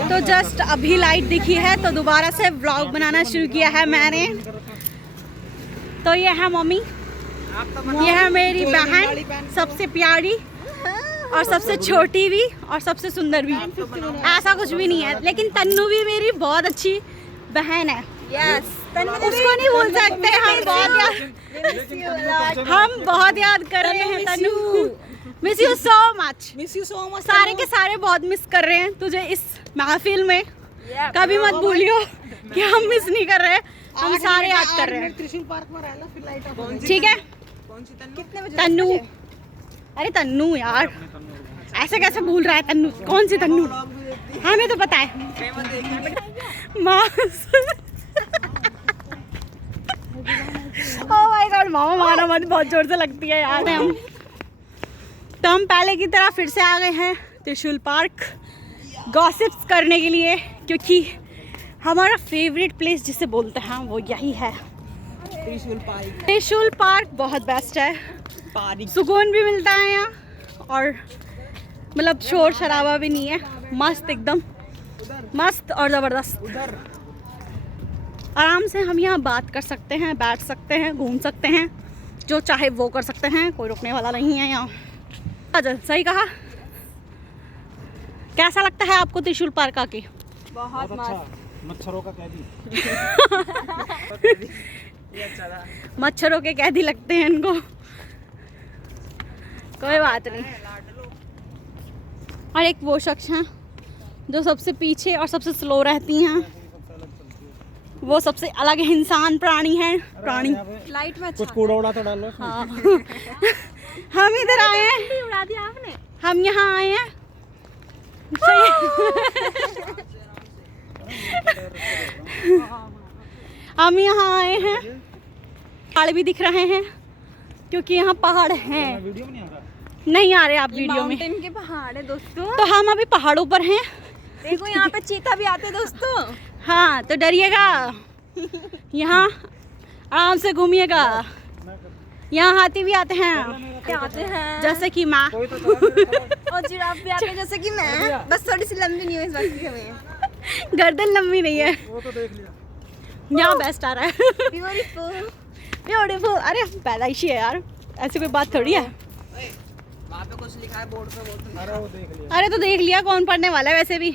तो जस्ट अभी लाइट दिखी है तो दोबारा से व्लॉग बनाना शुरू किया है मैंने। तो ये है मम्मी, ये है मेरी बहन, सबसे प्यारी और सबसे छोटी भी और सबसे सुंदर भी। ऐसा कुछ भी नहीं है, लेकिन तन्नू भी मेरी बहुत अच्छी बहन है। यस, उसको नहीं भूल सकते। हम बहुत याद कर रहे हैं Tannu. Miss you so much, miss you so much. सारे के सारे बहुत मिस कर रहे हैं तुझे इस महफिल में। कभी मत भूलियो कि हम मिस नहीं कर रहे, हम सारे याद कर रहे हैं। त्रिशूल पार्क में रहना, फिर लाइट ठीक है कौन सी तन्नू? कितने बजे? तन्नू, अरे तन्नू यार, ऐसे कैसे भूल रहा है तन्नू? कौन सी तन्नू? हमें तो पता है। ओह माय गॉड, मामा मारा मत, बहुत जोर से लगती है यार। तो हम पहले की तरह फिर से आ गए हैं त्रिशूल पार्क गॉसिप्स करने के लिए, क्योंकि हमारा फेवरेट प्लेस जिसे बोलते हैं वो यही है, त्रिशूल पार्क। त्रिशूल पार्क बहुत बेस्ट है, सुकून भी मिलता है यहाँ और मतलब शोर शराबा भी नहीं है। मस्त, एकदम मस्त और ज़बरदस्त। आराम से हम यहाँ बात कर सकते हैं, बैठ सकते हैं, घूम सकते हैं, जो चाहे वो कर सकते हैं, कोई रुकने वाला नहीं है यहाँ। सही कहा। कैसा लगता है आपको त्रिशूल पार्क आके? बहुत अच्छा। मच्छरों का कैदी। मच्छरों के कैदी लगते हैं इनको, कोई बात नहीं। और एक वो शख्स हैं जो सबसे पीछे और सबसे स्लो रहती हैं, वो सबसे अलग इंसान प्राणी है। प्राणी लाइट में कुछ कूड़ा उड़ा तो डालो। हाँ हम इधर आए हैं, उड़ा दिया आपने। हम यहाँ आए हैं। हम यहाँ आए हैं, पहाड़ भी दिख रहे हैं क्योंकि यहाँ पहाड़ हैं। वीडियो में नहीं आ रहा? नहीं आ रहे आप वीडियो में। माउंटेन के पहाड़ है दोस्तों। तो हम अभी पहाड़ों पर हैं। देखो यहाँ पे चीता भी आते हैं दोस्तों। हाँ तो डरिएगा, यहाँ आराम से घूमिएगा। यहाँ हाथी भी आते हैं, आते हैं जैसे कि माँ कोई तो चला और जिराफ भी आते हैं जैसे कि मैं। बस थोड़ी सी लंबी नहीं हुई इस बात की हमें। गर्दन लंबी नहीं है। वो तो देख लिया। यहाँ बेस्ट आ रहा है। Beautiful beautiful. अरे पैदाइशी है यार, ऐसी कोई बात थोड़ी है। वहाँ पे कुछ लिखा है बोर्ड पे, बोर्ड। अरे वो देख लिया। अरे तो देख लिया, कौन पढ़ने वाला है वैसे भी।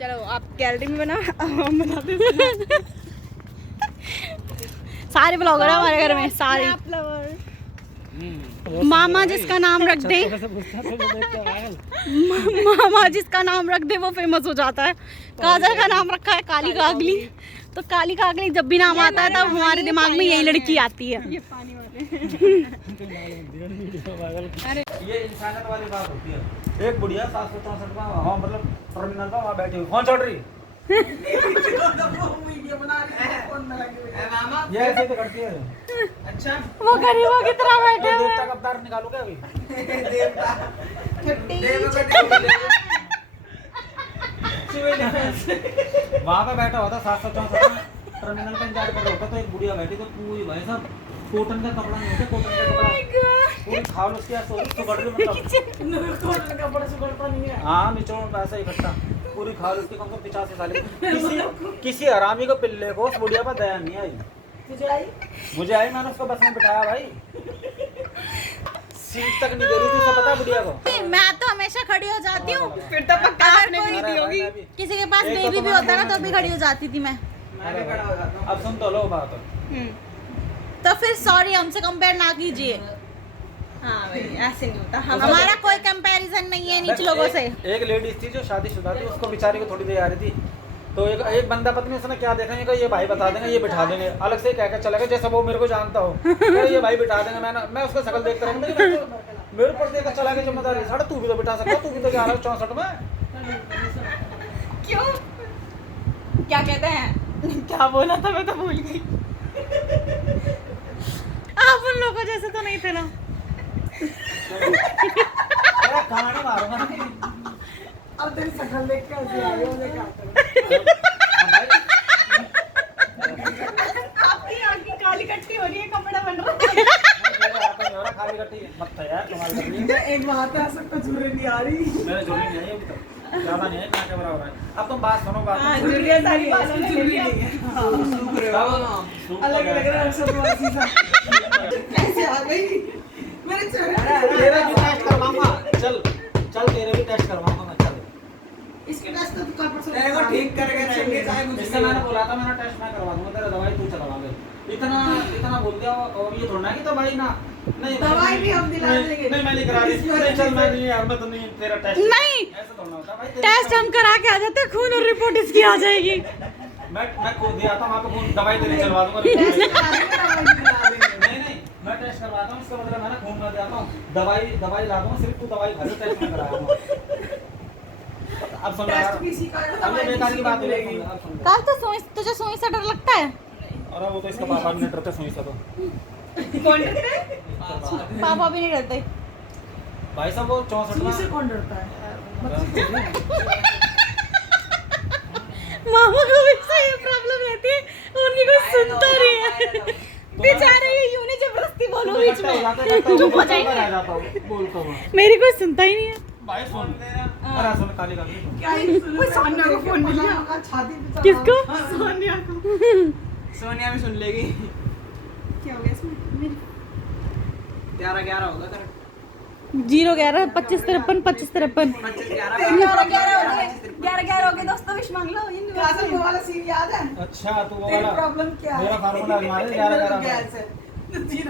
चलो आप गैलरी में बना, हम बनाते हैं। सारे ब्लॉगर हैं हमारे घर में, सारे। मामा जिसका नाम रख दे, मामा जिसका नाम रख दे वो फेमस हो जाता है। काजल का नाम रखा है काली कागली, तो काली कागली जब भी नाम आता है तब हमारे दिमाग में यही लड़की आती है। ये पानी वाले। ये इंसानियत वाली बात होती है। एक बुढ़िया 764 में वहाँ मतलब टर्मिनल पर वहाँ बैठी हुई फोन चल रही। वीडियो बना रही है, फोन में लगी हुई है। मामा ये ऐसे तो करती है। अच्छा, वो गरीबों की तरह बैठे हुए देवता का अवतार निकालो क्या अभी? वहाँ पे बैठा हुआ था 764 में, टर्मिनल पे इंतजार कर रहा होता, तो एक बुढ़िया बैठी तो पूरी भाई साहब कॉटन का कपड़ा नहीं होता, कॉटन का कपड़ा पूरी खाल उसकी सुगड़ रही, मतलब कॉटन का कपड़ा सुगड़ता नहीं है। हाँ निचोड़ पैसा इकट्ठा पूरी खाल उसकी कम से कम 85 साल की। किसी हरामी को पिल्ले को उस बुढ़िया पर दया नहीं आई। मुझे आई, मैंने उसको बस में बिठाया भाई, सीट तक नहीं दे रही थी, सब पता बुढ़िया को। मैं तो हमेशा खड़ी हो जाती हूँ, फिर तो पक्का आपने कोई भी दी होगी। किसी के पास बेबी भी होता ना तो भी खड़ी हो जाती थी मैं। अब सुन तो लो बात। तो फिर सॉरी, हमसे कंपेयर ना कीजिए। हाँ भाई ऐसे नहीं होता। हमारा कोई कंपैरिजन नहीं है नीच लोगों से। एक लेडीज थी जो शादीशुदा थी, उसको बेचारी को थोड़ी देर आ रही थी, तो एक बंदा पत्नी उसने क्या देखा, ये भाई बता देंगे, ये बिठा देंगे, अलग से कह कर चला गया जैसा वो मेरे को जानता हो। ये भाई बिठा देंगे, मैं उसका शकल देखता रहूँ, मेरे ऊपर देकर चला गया जिम्मेदारी। साढ़े तू भी तो बिठा सकता, तू भी तो 1164 में। क्यों, क्या कहते हैं, क्या बोला था मैं तो भूल गई। आप उन लोगों जैसे तो नहीं थे ना। कहानी मारूंगा। अब तेरी शक्ल देख के हंसी आ रही है, मुझे क्या आपकी आंखें काली कट्टी हो रही है, कपड़ा बन रहा है। खाली कट्टी मत यार, कमाल कर रही है। एक बात है, ऐसा कुछ नहीं आ रही। मेरे जोड़ी नहीं आई अभी तक, ज्यादा नहीं है, क्या बराबर है। अब तुम बात सुनो बात हाँ, जूलिया सारी बात में जूली नहीं है। अलग लग रहा है सब कैसे आ गई मेरे चेहरे। तेरा भी टेस्ट करवाऊंगा, चल चल तेरे भी टेस्ट करवाऊंगा मैं, चल। इसके टेस्ट तो कल परसों तेरे को ठीक करके रहेंगे चाहे कुछ जिससे मैंने बोला था मेरा टेस्ट मैं करवा दूंगा, तेरा दवाई तू चलवा ले। इतना इतना बोल दिया, और ये थोड़ा कि दवाई ना, नहीं दवाई भी हम दिला देंगे। नहीं मैं नहीं करा रही, नहीं चल मैं नहीं यार, मैं तो नहीं तेरा टेस्ट नहीं। ऐसा थोड़ा होता भाई। टेस्ट हम करा के आ जाते हैं, खून और रिपोर्ट इसकी आ जाएगी। मैं खुद दिया था वहाँ पे खून, दवाई तेरी चलवा दूंगा। टेस्ट करा देंगे, दवाई भी दिला देंगे। नहीं मैं टेस्ट करवाता हूँ, इसका मतलब मैं ना खून ना दिलाता हूँ, दवाई ला दूंगा, सिर्फ तू दवाई खा ले, टेस्ट में कराया हूँ। अब सुन टेस्ट किसी का है, अब ये बेकार की बात है, मिलेगी। अब सुन ले। काल तो सुई, तुझे सुई से डर लगता है? अरे वो तो इसका पापा भी नहीं डरते सुई से, तो कौन डरता है? पापा भी नहीं डरते। भाई साहब वो 64वां सुई से कौन डरता है? मामा को भी सही प्रॉब्लम रहती है, उनकी कोई सुनता नहीं है। बेचारे ये यूं नहीं जबरदस्ती बोलो बीच में, चुप हो जाएंगे। बोल तो मैं। मेरी कोई सुनता ही नहीं है। भाई सुन, अरे सुन काली काली सुन। क्या ही सुनो, कोई सोनिया को फोन मिला छाती पे चढ़ा। किसको? सोनिया को। सोनिया भी सुन लेगी। क्या हो गया इसमें? 11 होगा करेक्ट। 011 25 53 25 53। 11 हो गए दोस्तों, विश मांग लो। क्लास में वो वाला सीन याद है? अच्छा तू वो तेरी वाला प्रॉब्लम क्या है? मेरा फार्मूला मारे 11 गैस है। 0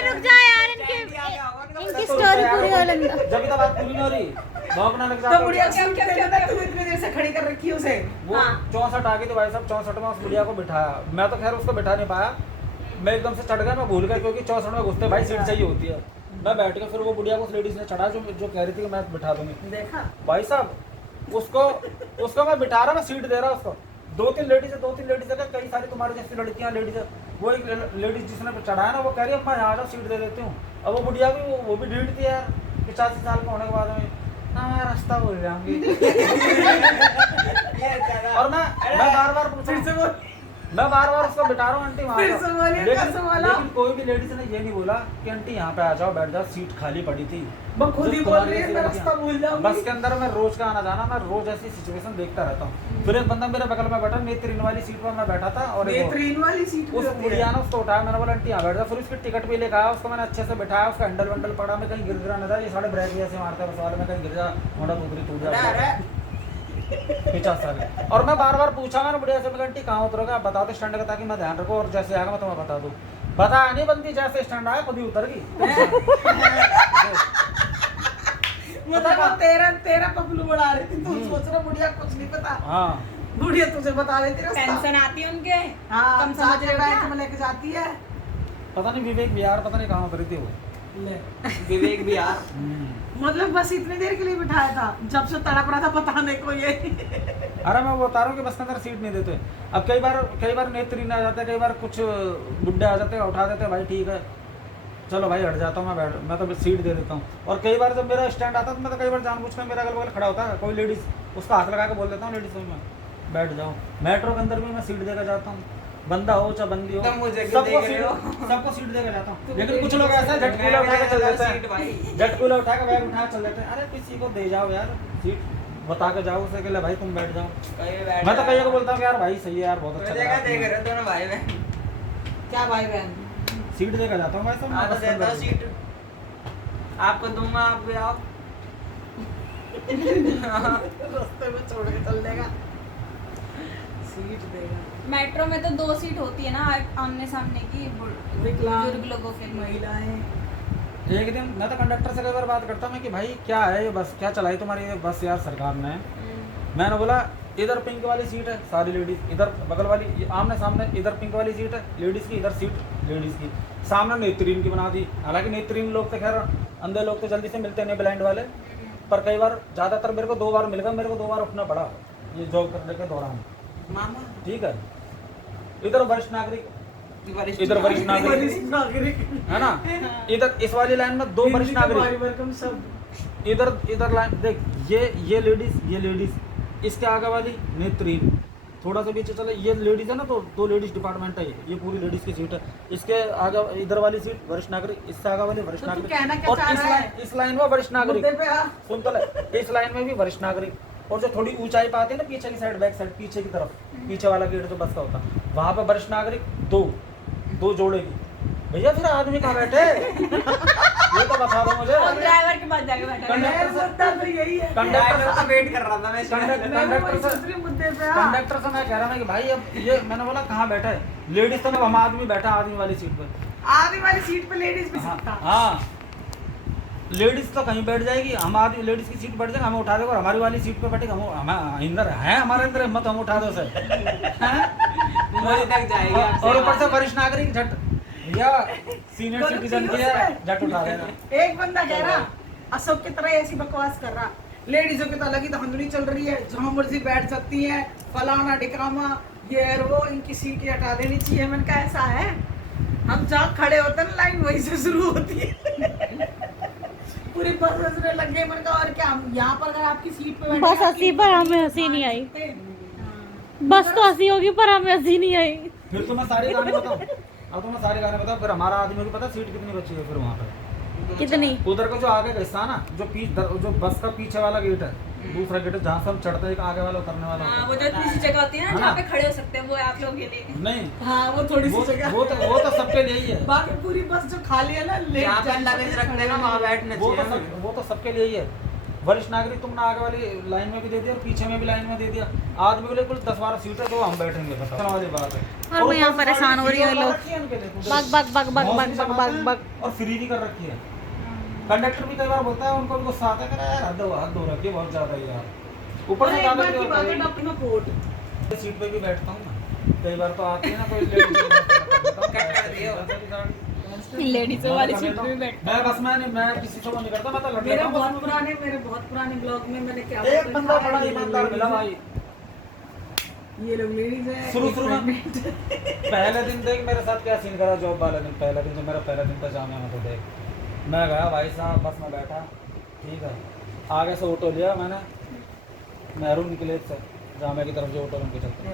रुक जा यार, इनकी स्टोरी पूरी हो लंबी। जब तक बात पूरी नहीं हो रही भौंकना लग जाता तो बुढ़िया क्या तू इतनी देर से खड़ी कर रखी है उसे? वो 64 आ गई थी भाई साहब, 64 में उस बुढ़िया को बिठाया, मैं तो खैर उसको बिठा नहीं पाया, मैं एकदम से चढ़ गया, मैं भूल गया क्योंकि 64 में घुसते भाई सीट चाहिए होती है। मैं बैठ गया, फिर वो बुढ़िया को उस लेडीज ने चढ़ा जो कह रही थी कि मैं बिठा दूंगी। देखा भाई साहब उसको मैं बिठा रहा, मैं सीट दे रहा उसको, 2-3 लेडीज है, कई सारी तुम्हारी जैसी लड़कियां लेडीज है। वो एक लेडीज जिसने चढ़ाया ना, वो कह रही है मैं यहाँ जाओ सीट दे देती हूँ। अब वो बुढ़िया भी वो भी ढीठ थी यार, 85 साल का होने के बाद में ना मैं रास्ता भूल जाऊंगी। और मैं बार बार फिर से बोल। मैं बार बार उसको बिठा रहा हूँ आंटी वहाँ फिर जाओ। से बोलिए, कैसे बोला? लेकिन कोई भी लेडीज ने ये नहीं बोला कि आंटी यहाँ पे आ जाओ बैठ जाओ, सीट खाली पड़ी थी। वो खुद ही बोल रही है मैं रास्ता भूल जाऊंगी। बस के अंदर मैं रोज का आना जाना, मैं रोज ऐसी सिचुएशन देखता रहता हूँ। फिर एक बंदा मेरे बगल में बैठा, नेत्रहीन वाली सीट पर मैं बैठा था, और नेत्रहीन वाली सीट उस बुढ़िया ने उसको उठाया, मैंने बोला आंटी यहाँ बैठ जाओ, फिर उसकी टिकट भी लेकर आया, उसको मैंने अच्छे से बिठाया, उसका हैंडल वंडल पड़ा, मैं कहीं गिर गिरा न था, ये साढ़े ब्रेक जैसे मारते हैं बस वाले में, कहीं गिर जा मोड़ा टूट जा 50 साल। और मैं बार बार पूछा मैंने बुढ़िया से, मैं आंटी कहाँ उतरोगे आप बता दो स्टैंड का, ताकि मैं ध्यान रखूँ, और जैसे आएगा मैं तुम्हें बता दूँ। पता नहीं बंदी जैसे स्टैंड आया खुद ही उतर गई। मतलब तेरा पपलू बढ़ा रही थी, तू सोच रहा बुढ़िया कुछ नहीं पता। हाँ बुढ़िया तुझे बता देती रास्ता। टेंशन आती है उनके। हाँ, तुम समझ रहे हो क्या? तुम लेके जाती है। पता नहीं विवेक बिहार पता नहीं कहाँ उतरी थी वो। विवेक भी यार मतलब बस इतनी देर के लिए बिठाया था, जब से तड़प रहा था पता नहीं को ये। अरे मैं वो बता रहा हूँ कि बस के अंदर सीट नहीं देते। अब कई बार नेत्रहीन आ जाते हैं, कई बार कुछ बुड्ढे आ जाते हैं, उठा देते हैं, भाई ठीक है चलो भाई हट जाता हूँ मैं तो सीट दे देता हूँ। और कई बार जब मेरा स्टैंड आता है तो मैं तो कई बार जानबूझ कर मेरा अगल बगल खड़ा होता है कोई लेडीज, उसका हाथ लगा के बोल देता हूँ लेडीज को मैं बैठ जाओ। मेट्रो के अंदर भी मैं सीट देकर जाता हूँ, बंदा हो चाहे बंदी हो, तुम मुझे क्यों देख रहे हो? सबको सीट देकर जाता हूँ। लेकिन कुछ लोग ऐसा झटकूला उठा के चल देते हैं, झटकूला उठा के बैग उठा के चल देते हैं। अरे किसी को दे जाओ यार सीट, बता के जाओ उसे कि ले भाई तुम बैठ जाओ। मैं तो कई को बोलता हूँ यार भाई सही है यार बहुत अच्छा देख रहे हो दोनों भाई बहन। क्या भाई बहन? सीट देकर जाता हूँ भाई सब। हाँ तो देता हूँ सीट, आपको दूंगा, आप भी आओ। रास्ते में छोड़ के चल देगा, सीट देगा। मेट्रो में तो 2 सीट होती है ना आमने सामने की, विकलांग बुजुर्ग लोगों के लिए। महिलाएं। एक दिन मैं तो कंडक्टर से कई बार बात करता हूँ कि भाई क्या है ये बस, क्या चलाई तुम्हारी ये बस यार सरकार ने। मैंने बोला इधर पिंक वाली सीट है सारी लेडीज, इधर बगल वाली आमने सामने इधर पिंक वाली सीट है लेडीज़ की, इधर सीट लेडीज़ की, सामने नेत्रहीन की बना दी। हालांकि नेत्रहीन लोग तो खैर अंधे लोग तो जल्दी से मिलते नहीं ब्लाइंड वाले, पर कई बार ज़्यादातर मेरे को 2 बार मिल गया, मेरे को 2 बार उठना पड़ा ये जॉब करने के दौरान। मामा ठीक है, इधर वरिष्ठ नागरिक, इधर वरिष्ठ नागरिक है ना, इधर इस वाली लाइन में 2 वरिष्ठ नागरिक, सब इधर लाइन देख ये लेडीज इसके आगे वाली नेत्रहीन, थोड़ा सा पीछे चले ये लेडीज है ना, तो 2 लेडीज डिपार्टमेंट है ये पूरी लेडीज की सीट है। इसके आगे इधर वाली सीट वरिष्ठ नागरिक, इससे आगे वाली वरिष्ठ तो तू नागरिक, कहना क्या और चाह रहा है? इस लाइन में वरिष्ठ नागरिक, मुद्दे पे आ। सुन तो ले, इस लाइन में भी वरिष्ठ नागरिक, और जो थोड़ी ऊंचाई पे आती है ना पीछे की साइड, बैक साइड, पीछे की तरफ, पीछे वाला गेट जो बस का होता, वहाँ पे वरिष्ठ नागरिक दो जोड़ेगी। भैया फिर आदमी कहाँ बैठे ये तो बता दो मुझे। और ड्राइवर के पास जाके बैठा कंडक्टर तो वेट कर रहा था मैं कंडक्टर से मैं कह रहा था कि भाई अब ये, मैंने बोला कहाँ बैठा है, लेडीज तो हम आदमी बैठा आदमी वाली सीट पे। आदमी वाली सीट पे लेडीज भी सकता। हाँ लेडीज तो कहीं बैठ जाएगी, हम आदमी लेडीज की सीट बैठ जाएंगे, हमें उठा देगा और हमारी वाली सीट पे बैठेगा, हम अंदर है, हमारे अंदर हिम्मत, हम उठा दो सर मुझे तक जाएगी आपसे। और ऊपर से वरिष्ठ नागरिक झट भैया सीनियर सिटीजन की है, झट उठा देना। एक बंदा कह रहा अशोक की तरह ऐसी बकवास कर रहा, लेडीजों की तो अलग ही धांधली चल रही है, जहाँ मर्जी बैठ सकती है, फलाना ढिकामा ये और वो, इनकी सीट हटा देनी चाहिए। मैंने कहा ऐसा है, हम जहाँ खड़े होते हैं लाइन वहीं से शुरू होती है पूरी बस हंसने लग गई। मैंने कहा और क्या, हम यहाँ पर अगर आपकी सीट पे बैठे, बस हंसी पर हमें हंसी नहीं आई, बस तो हंसी होगी पर हमें हंसी नहीं आई। फिर तो मैं सारे गाने बताऊं, अब तो मैं सारे गाने बताऊं, फिर हमारा आदमी को पता सीट कितनी बची है फिर वहाँ पे, कितनी? उधर का जो आगे का हिस्सा ना, जो बस का पीछे वाला गेट है, दूसरा गेट है जहाँ से हम चढ़ते हैं, एक आगे वाला उतरने वाला हाँ, होता वो जो इतनी सी जगह होती है ना हाँ। जहाँ पे खड़े हो सकते हैं, वो आप लोगों के लिए। है। नहीं हाँ वो थोड़ी सी जगह, वो तो सबके लिए ही है, बाकी पूरी बस जो खाली है ना जहाँ पे लगेज रखते हैं ना वहाँ बैठना चाहिए। वो तो सबके लिए ही है। वरिष्ठ नागरिक तुमने आगे वाली लाइन में भी दे दिया और पीछे में भी लाइन में दे दिया, आदमी के लिए कुल 10-12 सीटें, तो हम बैठेंगे, बताओ वाली बात है। और मैं यहाँ ऊपर से परेशान हो रही हूँ, सीटें लोग रखी है उनके लिए, तो बग बग बग बग मौसम बग से बग बग बग। और फ्री भी कर रखी है। कंडक्टर भी कई बार बोलता है, उनको भी गुस्सा आता है, कह रहा है यार हद हो रखी है बहुत ज्यादा ही यार। ऊपर और से एक बार कागज की बात है की डॉक्टर में कोट, सीट पे भी बैठता हूँ मैं, कई बार तो आती है ना कोई लेडीज लेडीजों वाली सीट पे भी बैठ। मैं बस मैं किसी से वो नहीं करता, मैं तो लड़ मेरे लेता हूँ बहुत बस में। पुराने ब्लॉग में मैंने क्या एक बंदा बड़ा ईमानदार मिला भाई, ये लोग लेडीज है। शुरू में पहले दिन देख मेरे साथ क्या सीन करा, जॉब वाले दिन, पहले दिन जो मेरा पहला दिन था जामिया में, तो देख मैं गया भाई साहब, बस में बैठा, ठीक है, आगे से ऑटो लिया मैंने, मेहरून निकले से जामिया की तरफ जो ऑटो उनके चलते